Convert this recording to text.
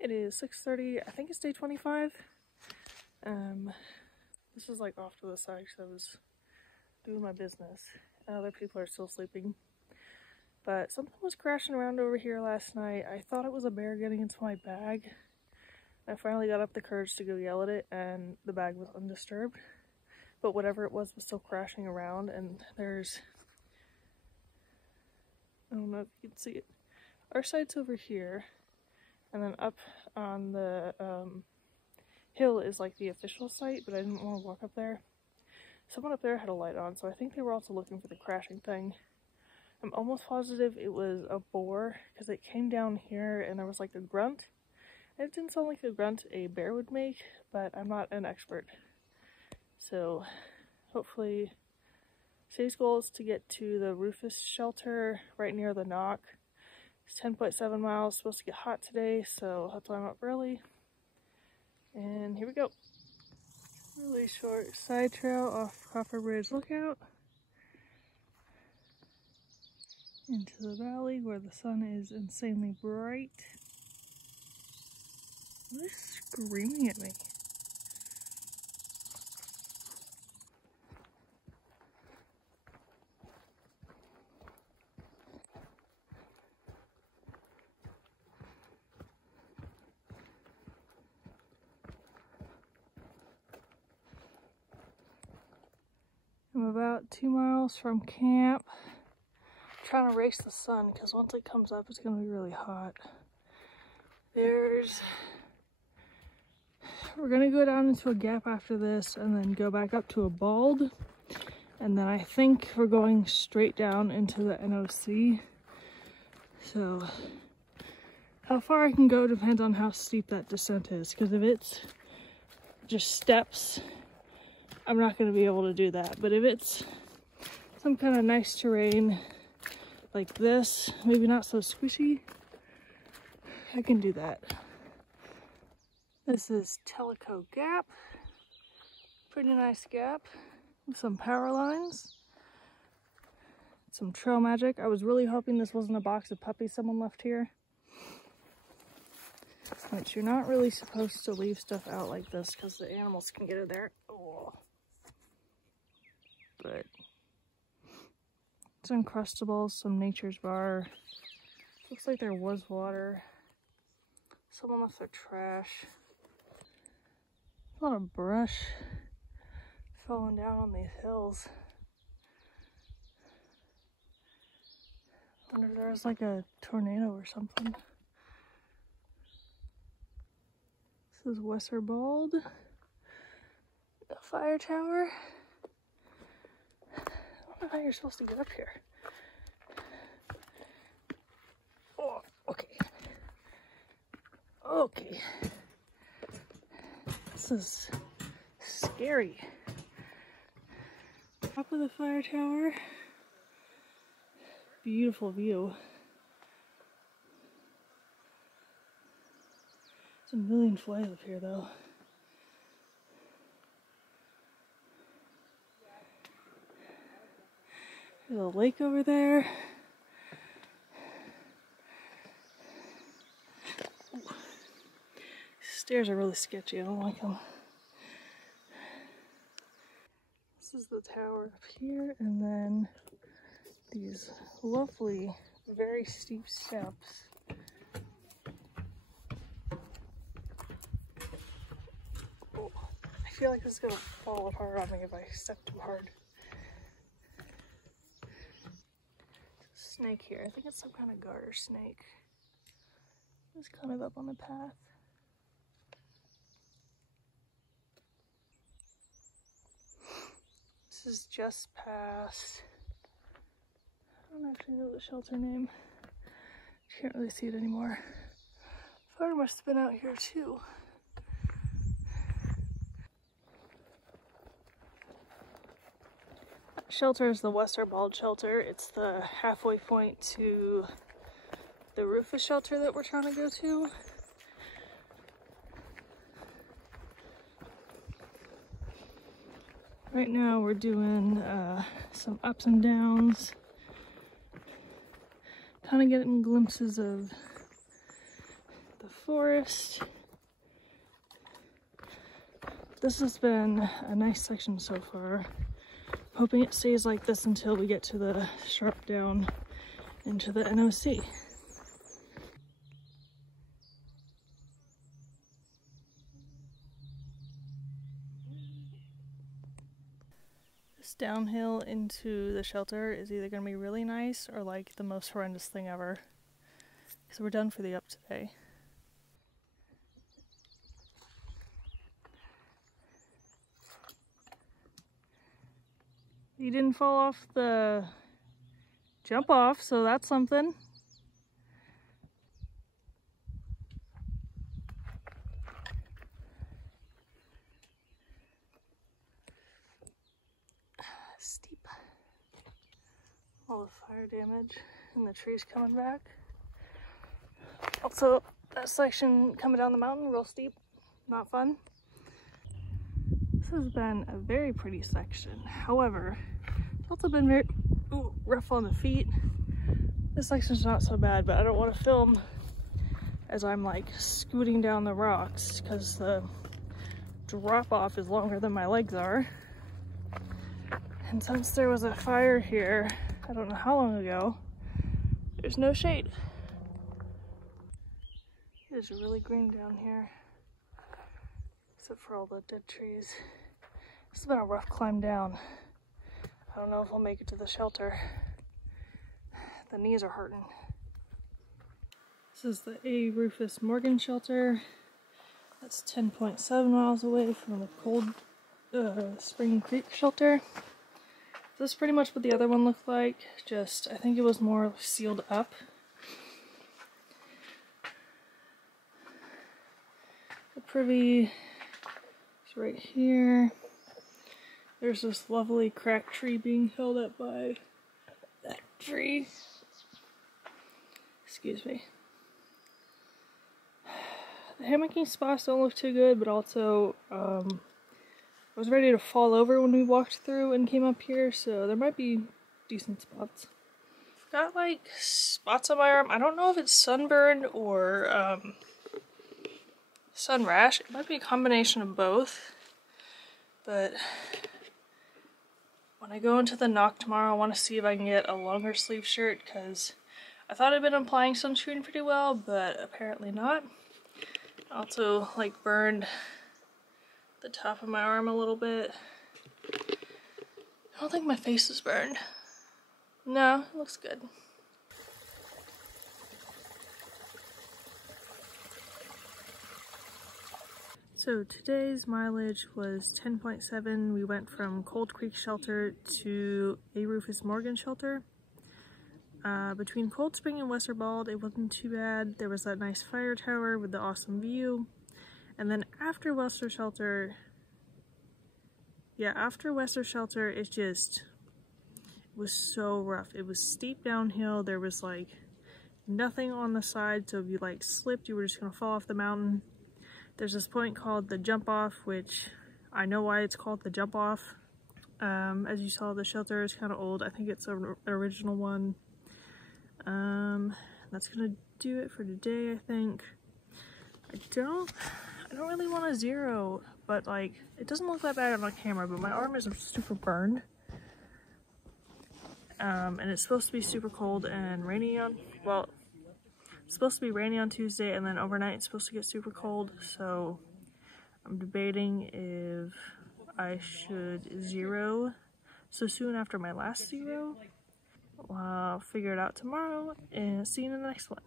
It is 6:30. I think it's day 25. This is like off to the side because I was doing my business. Other people are still sleeping. But something was crashing around over here last night. I thought it was a bear getting into my bag. I finally got up the courage to go yell at it, and the bag was undisturbed. But whatever it was still crashing around, and there's... I don't know if you can see it. Our site's over here, and then up on the hill is like the official site, but I didn't want to walk up there. Someone up there had a light on, so I think they were also looking for the crashing thing. I'm almost positive it was a boar, because it came down here and there was like a grunt. It didn't sound like the grunt a bear would make, but I'm not an expert. So hopefully, today's goal is to get to the Rufus shelter right near the Knock. It's 10.7 miles, supposed to get hot today, so that's why I'm up early. And here we go. Really short side trail off Copper Bridge Lookout into the valley where the sun is insanely bright. They're screaming at me. I'm about 2 miles from camp. I'm trying to race the sun because once it comes up it's going to be really hot. We're going to go down into a gap after this and then go back up to a bald. And then I think we're going straight down into the NOC. So how far I can go depends on how steep that descent is, because if it's just steps, I'm not going to be able to do that. But if it's some kind of nice terrain like this, maybe not so squishy, I can do that. This is Tellico Gap. Pretty nice gap with some power lines. Some trail magic. I was really hoping this wasn't a box of puppies someone left here. Which you're not really supposed to leave stuff out like this because the animals can get in there. Oh. But it's Uncrustables, some Nature's Bar. Looks like there was water. Someone left their trash. A lot of brush falling down on these hills. I wonder if there was like a tornado or something. This is Wesser Bald. A fire tower. I don't know how you're supposed to get up here. Oh, okay. Okay. This is scary. Top of the fire tower. Beautiful view. There's a million flies up here though. There's a lake over there. Ooh. Stairs are really sketchy, I don't like them. This is the tower up here, and then these lovely, very steep steps. Oh, I feel like this is gonna fall apart on me if I step too hard. There's a snake here. I think it's some kind of garter snake. It's kind of up on the path. This is just past, I don't actually know the shelter name. Can't really see it anymore. Fire must have been out here too. Shelter is the Wesser Bald shelter. It's the halfway point to the Rufus shelter that we're trying to go to. Right now we're doing some ups and downs, kind of getting glimpses of the the forest. This has been a nice section so far. Hoping it stays like this until we get to the sharp down into the NOC. This downhill into the shelter is either going to be really nice or like the most horrendous thing ever. So we're done for the up today. You didn't fall off the jump off, so that's something. Steep. All the fire damage and the trees coming back. Also, that section coming down the mountain, real steep, not fun. This has been a very pretty section. However, it's also been very rough on the feet. This section's not so bad, but I don't want to film as I'm like scooting down the rocks because the drop off is longer than my legs are. And since there was a fire here, I don't know how long ago, there's no shade. It is really green down here, except for all the dead trees. This has been a rough climb down. I don't know if I'll make it to the shelter. The knees are hurting. This is the A. Rufus Morgan shelter. That's 10.7 miles away from the Cold Spring Creek shelter. This is pretty much what the other one looked like, just I think it was more sealed up. The privy is right here. There's this lovely cracked tree being held up by that tree. Excuse me. The hammocking spots don't look too good, but also I was ready to fall over when we walked through and came up here, so there might be decent spots. I've got like spots on my arm. I don't know if it's sunburned or sun rash. It might be a combination of both, but when I go into the knock tomorrow, I want to see if I can get a longer sleeve shirt because I thought I'd been applying sunscreen pretty well, but apparently not. I also like burned the top of my arm a little bit. I don't think my face is burned. No, it looks good. So today's mileage was 10.7. We went from Cold Creek Shelter to A. Rufus Morgan Shelter. Between Cold Spring and Westerwald, it wasn't too bad. There was that nice fire tower with the awesome view. And then after Wester Shelter, it was so rough. It was steep downhill. There was like nothing on the side, so if you like slipped, you were just gonna fall off the mountain. There's this point called the jump off, which I know why it's called the jump off. As you saw, the shelter is kind of old. I think it's an original one. That's gonna do it for today, I think. I don't really want to zero, but like, it doesn't look that bad on my camera, but my arm is super burned. And it's supposed to be super cold and rainy on, well, it's supposed to be rainy on Tuesday, and then overnight it's supposed to get super cold, so I'm debating if I should zero so soon after my last zero. I'll figure it out tomorrow, and see you in the next one.